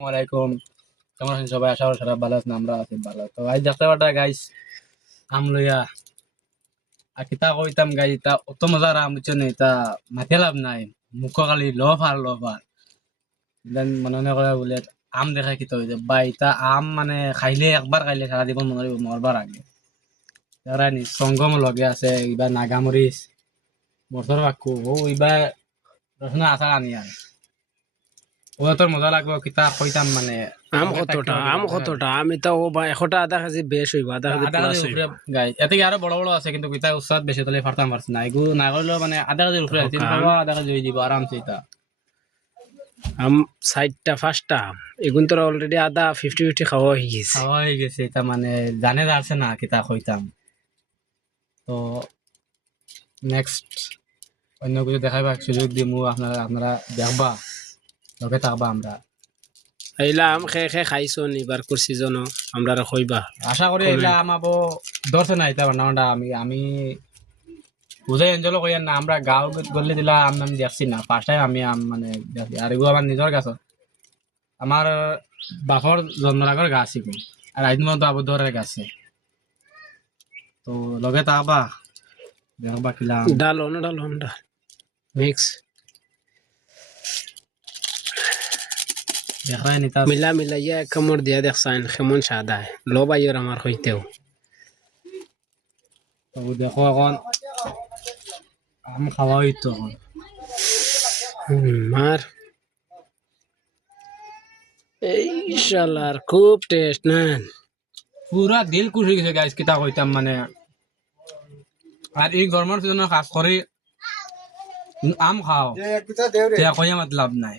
ওয়ালাইকুম। কেমন আছেন সবাই? আশা করি সারা ভালো আছেন, আমরা আছি ভালো। তো আজ দেখতে পাটা গাইস আম লইয়া আর কিতা কইতাম গাই, তা অত মজার আম বুঝছো নি, তা মাথা লাভ নাই, মুখ খালি লফ আর দেন মনে মনে করে বলে আম দেখা কিতা হইছে বা ইতা আম মানে খাইলে একবার খাইলে সারা জীবন মনে হইব মরবার আগে। তারা নি সঙ্গম লগে আছে ইবা নাগামরিচ বছর বাক্কু ও ইবা রসনা আচার আনি আর ও তোর মজা লাগবে কিতা কইতাম মানে আম কতটা আমি তো ও বা 100টা আধা কেজি বেশ হইব আধা কেজি আধা প্লাস কেজির হইব। উপরে গাই এতে কি আরো বড় বড় আছে কিন্তু কিতা উৎসাদ বেশি তোলে ফারতাম পারছ না এগু না করলেও মানে আধা কেজির উপরে তিন কাম খাওয়া আধা কেজি হয়ে যাব আরামসে এটা আম 60টা 5টা এগুন তোরা অলরেডি আধা 50-50 খাওয়া হয়ে গেছে। খাওয়া হয়ে গেছে এটা মানে জানে যাচ্ছে না কিতা কইতাম। তো নেক্সট অন্য কিছু দেখাইবা সুযোগ দিমু আপনারা আপনারা দেখবা লগে থাকবা আমরা। এইলা আম খেয়ে খাইছো নিবার সিজনও আমরা কইবা আশা করি এলা কমেন্ট। আমাবো ধরছে না এটা বান্না আমি বুঝাই এনজয় করি না, আমরা গাঁও গল্লি দিলা আমি দেখছি না ফার্স্ট টাইম আমি মানে দেখছি আর এগুলো আমার নিজের গাছ আমার বাপর জন্মের আগর গাছ শিখো আর আইন মতো আবদ্ধরের গাছে। তো লগে তাবা দেখবা কিলাম ডাল মিক্স দেখাই নিতা মিলাইয়া এক কামড় দিয়া দেখছেন কেমন সাদা লবাইয়ের আমার হইতেও। তো দেখো এখন আম খাওয়া হইতো এখন মার এই শালার খুব টেস্ট না। পুরা দিল খুশ হয়ে গেছে গাছ কিতা কইতাম মানে। আর এই গরমের সিজনে খাস করে আম খাও কইয়া মতলব নাই।